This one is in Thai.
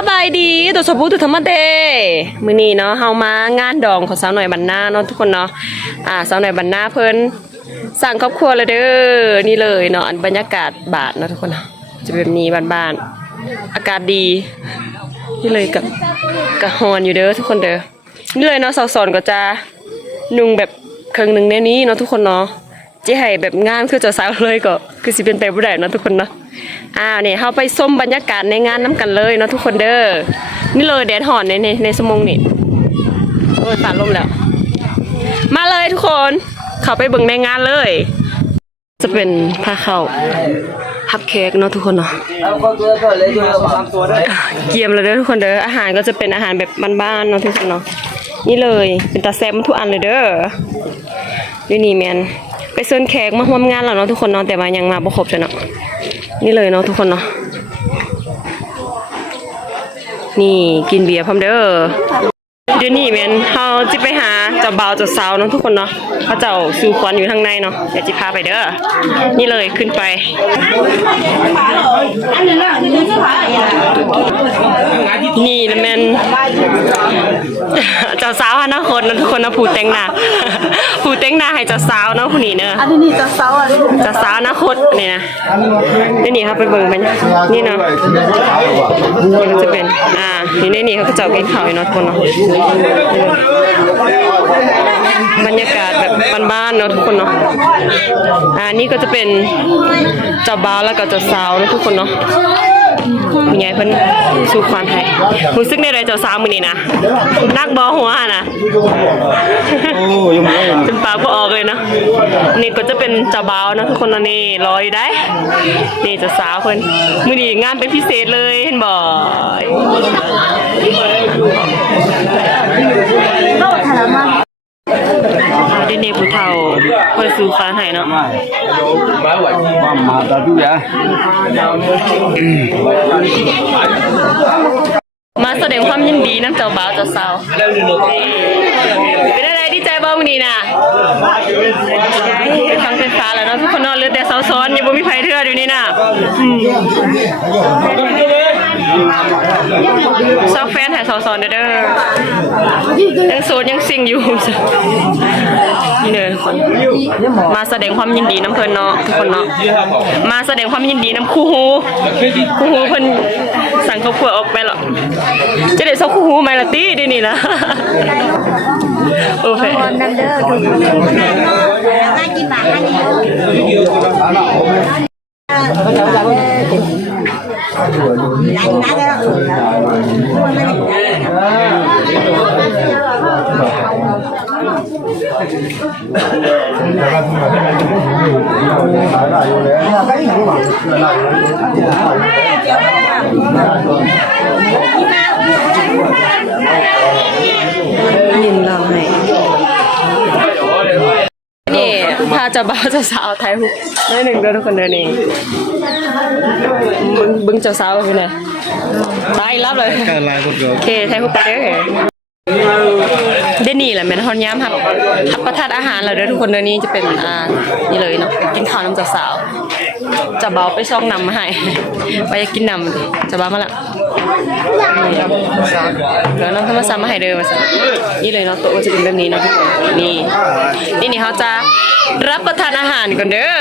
สบายดีตัวสบู่ตัวธรรมเดมือนี้เนาะเฮามางานดองของสาวหน่อยบรรณาเนาะทุกคนเนาะอ่าสาวหน่อยบรรณาเพิ่นสั่งครอบครัวเลยเด้อนี่เลยเนาะอันบรรยากาศบาทเนาะทุกคนเนาะจะเป็นนี้บ้านๆอากาศดีนี่เลยกับกะฮอนอยู่เด้อทุกคนเด้อนี่เลยเนาะสาวสอนก็จะนุ่งแบบเครึ่องหนึ่งในนี้เนาะทุกคนเนาะ จะให้แบบงานคือเจะสาวเลยก็คือสิเป็นไปบ่ได้เนาะทุกคนเนาะอ่าเนี่ยเฮาไปส้มบรรยากาศในงานน้กันเลยเนาะทุกคนเด้อนี่เลยแดดหอนในในในสมงนี่โอ้ยฝาลมแล้ว มาเลยทุกคนเขาไปเบิ่งในงานเลย จะเป็นผ้าเข้าวฮับเค้กเนาะทุกคนเนาะเกียมเลยเด้อทุกคนเด้ออาหารก็จะเป็นอาหารแบบบ้านๆเนาะทุกคนเนาะนี่เลยเป็นตาแซมทุกอันเลยเด้อนี่นี่แมน ไปเซิร์แขกมาร่วมงานแล้วเนาะทุกคนเนาะแต่ว่ายังมาบ่ครบจ้ะเนาะนี่เลยเนาะทุกคนเนาะนี่กินเบียร์พร้อมเด้อ เดี๋ยวนี้แมนเฮาจิไปหาเจ้าบ่าวเจ้าสาวเนาะทุกคนเนาะเขาเจ้าสู่ควันอยู่ทางในเนาะเดี๋ยวจิพาไปเด้อ นี่เลยขึ้นไปนี่นะแมนเจ้าสาวฮะนะคนนะทุกคนนะผู้แต่งหน้าผู้แต่งหน้าให้เจ้าสาวเนาะผู้นี้เนอะอันนี้นี่จะเซาวอะเจ้าสาวนะคตนี่นะนี่นี่ครับไปเบิ่งมันนี่เนาะนี่ก็จะเป็นอ่านี่นนี่เขาก็เจ้ากินข้าวอยู่เนาะทุกคนเนาะบรรยากาศแบบบ้านๆเนาะทุกคนเนาะอ่านี่ก็จะเป็นเจ้าบ่าวแล้วก็เจ้าสาวเนาะทุกคนเนาะคุณยายเพิ่นสู่ความไทยรู้สึกในใจเจ้าสาวมื้อนี้นะนักบ่หัวนะ นี่ก็จะเป็นเจ้าบ่าวนะทุกคนนะนี่รออยู่ได้ นี่จ้าสาวเพิ่นมือนี้งานเป็นพิเศษเลยเห็นบ่โลดถามมาเนียวนี้ผู้เฒ่าเพิ่นสู่ความไทยเนาะมามาตาดูยามาแสดงความยินดีนํเจ้าบ่าวเจ้าสาวเใจบ่มื้อนี้น่ะไปฟังไฟฟ้าแล้วเนาะทุกคนเนอนเหลือแต่เสาซ้อนยังบ่มีไผเทื่ออยู่นี่น่ะซอกแฟนถ่ายสอสอนเด้อเด้อยังโซนยังซิงอยู่นี่เด้อทุกคนมาแสดงความยินดีน้ำเพิ่นเนาะทุกคนเนาะมาแสดงความยินดีน้ำคู่ฮูคู่ฮูเพิ่นสั่งครอบครัวออกไปหรอจะได้ซอกคู่ฮูไหมล่ะติเดียวนี่นะ โอเคนันเดอร์ทุกคนน่ากินหมาอันนี้ร้านน้าก็ ยินเราให้นี่พาเจะบ่าวเจะสาวไทยหุบได้หนึ่งเด้อทุกคนเด้อนี่บึงบึงเจ้าสาวอยู่ไหนตายรับเลยการลายพวกเราโอเคไทยหุบไปเด้อเดยวนี่แหละแม่นฮอนย้ำครับรับประทานอาหารแล้วเด้อทุกคนเด้อนี่จะเป็นอ่านี่เลยเนาะกินข้าวน้ำเจ้าสาวเจะเบาไปซ่องนำมาให้ไปจะกินนำเจะเบามาละ แล้วน้องธรรมศาสตร์มาให้เด้อมาสั่นี่เลยเนาะโต๊ะก็จะเป็นแบบนี้เนาะทุกคนนี่นี่นี่เขาจะรับประทานอาหารก่อนเด้อ